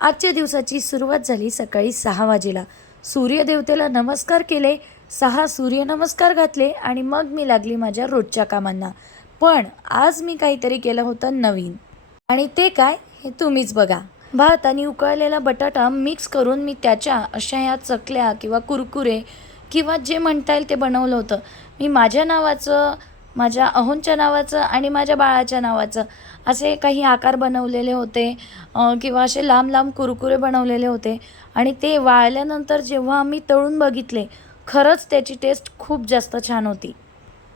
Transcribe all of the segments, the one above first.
आजच्या दिवसाची सुरुवात झाली सकाळी 6 वाजेला. सूर्यदेवतेला नमस्कार केले, 6 सूर्यनमस्कार घातले आणि मग मी लागली माझ्या रोजच्या कामांना. पण आज मी काहीतरी केलं होतं नवीन. आणि ते काय हे तुम्हीच बघा. भात आणि उकळलेला बटाटा मिक्स करून मी त्याच्या अशा ह्या चकल्या किंवा कुरकुरे किंवा जे म्हणता येईल ते बनवलं होतं. मी माझ्या नावाचं, माझ्या अहोंच्या नावाचं आणि माझ्या बाळाच्या नावाचं असे काही आकार बनवलेले होते किंवा असे लांब लांब कुरकुरे बनवलेले होते. आणि ते वाळल्यानंतर जेव्हा आम्ही तळून बघितले, खरंच त्याची टेस्ट खूप जास्त छान होती.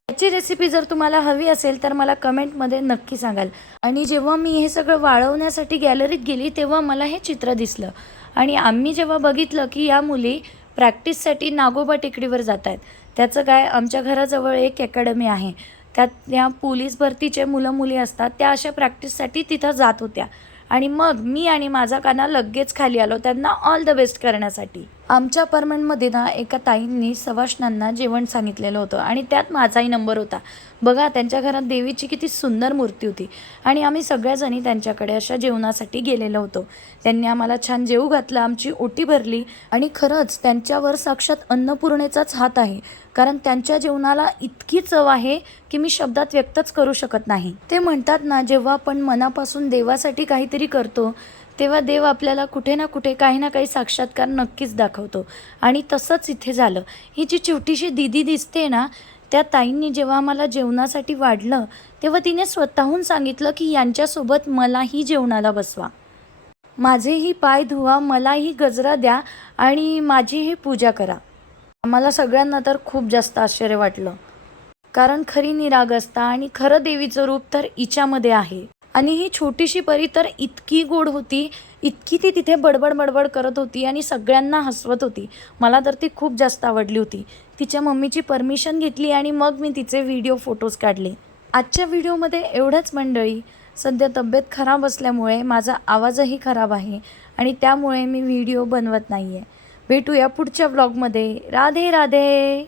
याची रेसिपी जर तुम्हाला हवी असेल तर मला कमेंटमध्ये नक्की सांगाल. आणि जेव्हा मी हे सगळं वाळवण्यासाठी गॅलरीत गेली तेव्हा मला हे चित्र दिसलं. आणि आम्ही जेव्हा बघितलं की या मुली प्रॅक्टिससाठी नागोबा टेकडीवर जात आहेत. त्याचं काय, आमच्या घराजवळ एक अकॅडमी आहे, त्यात त्या पोलीस भरतीचे मुलं मुली असतात, त्या अशा प्रॅक्टिससाठी तिथं जात होत्या. आणि मग मी आणि माझा काना लगेच खाली आलो त्यांना ऑल द बेस्ट करण्यासाठी. आमच्या अपार्टमेंटमध्ये ना एका ताईंनी सवाष्णांना जेवण सांगितलेलं होतं आणि त्यात माझाही नंबर होता. बघा, त्यांच्या घरात देवीची किती सुंदर मूर्ती होती आणि आम्ही सगळ्याजणी त्यांच्याकडे अशा जेवणासाठी गेलेलो होतो. त्यांनी आम्हाला छान जेवू घातलं, आमची ओटी भरली आणि खरंच त्यांच्यावर साक्षात अन्नपूर्णेचाच हात आहे. कारण त्यांच्या जेवणाला इतकी चव आहे की मी शब्दात व्यक्तच करू शकत नाही. ते म्हणतात ना, जेव्हा आपण मनापासून देवासाठी काहीतरी करतो तेव्हा देव आपल्याला कुठे ना कुठे काही ना काही साक्षात्कार नक्कीच दाखवतो. आणि तसंच इथे झालं. ही जी छोटीशी दीदी दिसते ना, त्या ताईंनी जेव्हा आम्हाला जेवणासाठी वाढलं तेव्हा तिने स्वतःहून सांगितलं की यांच्यासोबत मलाही जेवणाला बसवा, माझेही पाय धुवा, मलाही गजरा द्या आणि माझीही पूजा करा. आम्हाला सगळ्यांना तर खूप जास्त आश्चर्य वाटलं. कारण खरी निरागसता आणि खरं देवीचं रूप तर हिच्यामध्ये आहे. आणि ही छोटीशी परी तर इतकी गोड होती, इतकी ती तिथे बडबड बडबड करत होती आणि सगळ्यांना हसवत होती. मला तर ती खूप जास्त आवडली होती. तिच्या मम्मीची परमिशन घेतली आणि मग मी तिचे व्हिडिओ फोटोज काढले. आजच्या व्हिडिओमध्ये एवढंच मंडळी. सध्या तब्येत खराब असल्यामुळे माझा आवाजही खराब आहे आणि त्यामुळे मी व्हिडिओ बनवत नाही आहे. भेटूया पुढच्या व्लॉगमध्ये. राधे राधे.